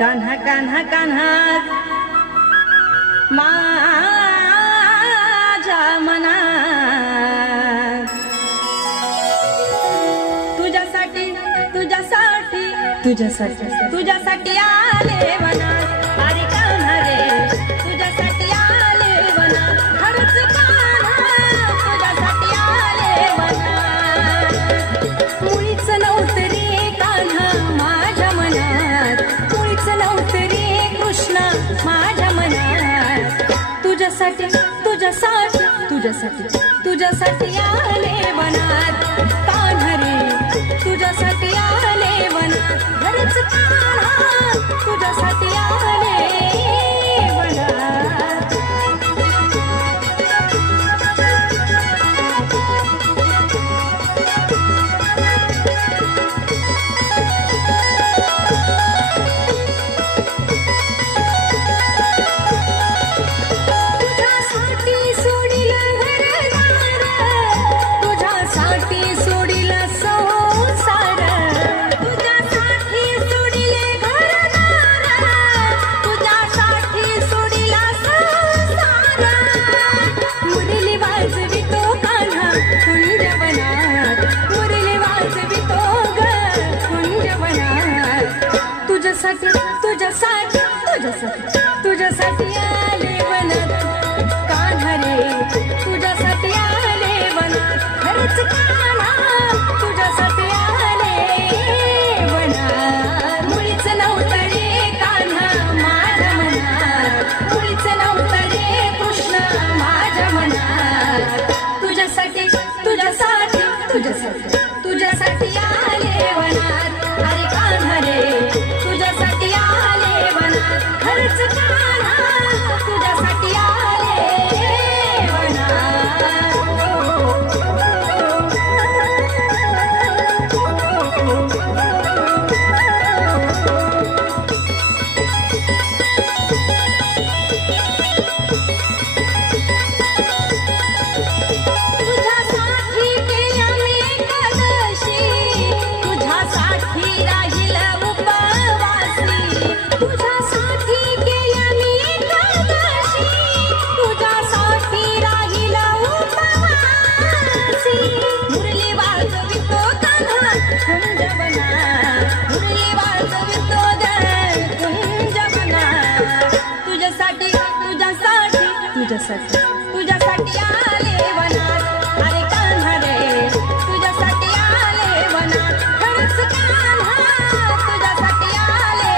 कान्हा कान्हा कान्हा माझ्या मनात तुझ्यासाठी तुझ्यासाठी तुझ्यासाठी तुझ्यासाठी आले वनात. अरे कान्हा रे तुझ्यासाठी आले वनात. खरंच कान्हा तुझ्यासाठी आले वनात. मुळीच नव्हतं रे कान्हा माझ्या मनात. मुळीच नव्हतं रे कृष्णा माझ्या मनात. तुझ्यासाठी तुझ्यासाठी तुझ्यासाठी तुझ्यासाठी आले वनात. कान्हा रे तुझ्यासाठी आले वनात. खरंच कान्हा तुझ्यासाठी आले वनात. तुझ्यासाठी सोडिलं घरदार, तुझ्यासाठी सोडिलं संसार. तुझ्यासाठी सोडिले घरदार, तुझ्यासाठी सोडिला संसार. मुरली वाजवितो कान्हा कुंजवनात. मुरली वाजवितो ग कुंजवनात. तुझ्यासाठी तुझ्यासाठी तुझ्यासाठी तुझ्यासाठी आले वनात. कान्हा रे तुझ्यासाठी आले वनात. खरंच कान्हा तुझ्यासाठी आले वनात. मुळीच नव्हतं रे कान्हा माझ्या मनात. मुळीच नव्हतं रे कृष्ण माझ्या मनात. तुझ्यासाठी तुझ्यासाठी तुझ्यासाठी तुझ्यासाठी आले वनात. अरे कान्हा रे तुझ्यासाठी आले वनात. खरंच कान्हा तुझ्यासाठी आले वनात. तुझ्यासाठी केल्या मी एकादशी, तुझ्यासाठी राहिलं उपवासी. तुझ्यासाठी केल्या मी एकादशी, तुझ्यासाठी राहिलं उपवासी. मुरली वाजवितो कान्हा कुंजवनात. मुरली वाजवितो ग कुंजवनात. तुझ्यासाठी तुझ्यासाठी तुझ्यासाठी तुझ्यासाठी आले वनात. अरे कान्हा रे तुझ्यासाठी आले वनात. खरंच कान्हा तुझ्यासाठी आले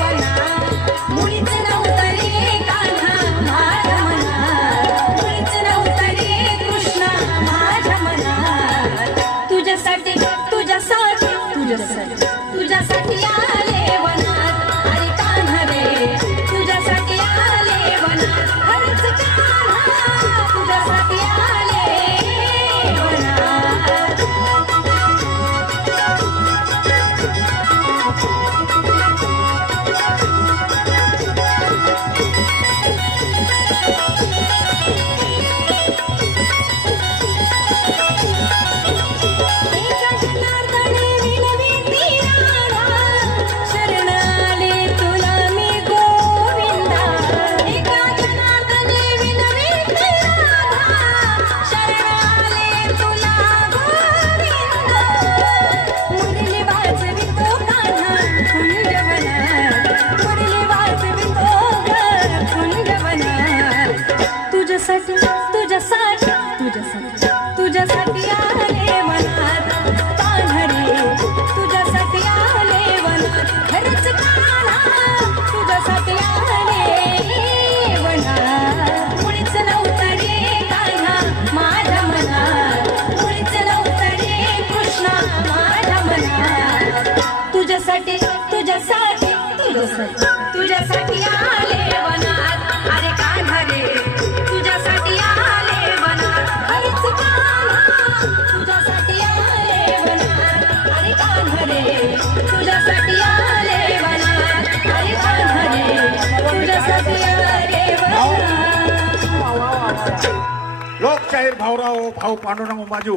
वनात. मुळीच नव्हतं रे कान्हा माझ्या मनात. मुळीच नव्हतं रे कृष्णा माझ्या मनात. तुझ्यासाठी तुझ्यासाठी तुझ्यासाठी तुझ्यासाठी आले वनात. अरे कान्हा रे तुझ्यासाठी आले वनात. खरंच कान्हा तुझ्यासाठी आले वनात. एका जनार्दने विनविती राधा, शरण आले तुला मी गोविंदा. एका जनार्दने विनविती राधा, शरण आले तुला गोविंदा. मुरली वाजवितो कान्हा कुंजवनात. मुरली वाजवितो ग कुंजवनात. तुझ्यासाठी तुझ्यासाठी तुझ्यासाठी तुझ्यासाठी आले वनात. कान्हा रे तुझ्यासाठी आले वनात. खरंच कान्हा तुझ्यासाठी आले वनात. मुळीच नव्हतं रे कान्हा माझ्या मनात. मुळीच नव्हतं रे कृष्णा माझ्या मनात. तुझ्यासाठी तुझ्यासाठी तुझ्यासाठी तुझ्यासाठी आले वनात. अरे कान्हा रे तुझ्यासाठी आले वनात. खरंच कान्हा तुझ्यासाठी आले वनात. अरे कान्हा रे तुझ्यासाठी आले वनात. अरे कान्हा रे तुझ्यासाठी आले वनात. लोकशाहीर भाऊराव भाऊ पांडुरंग उमाजू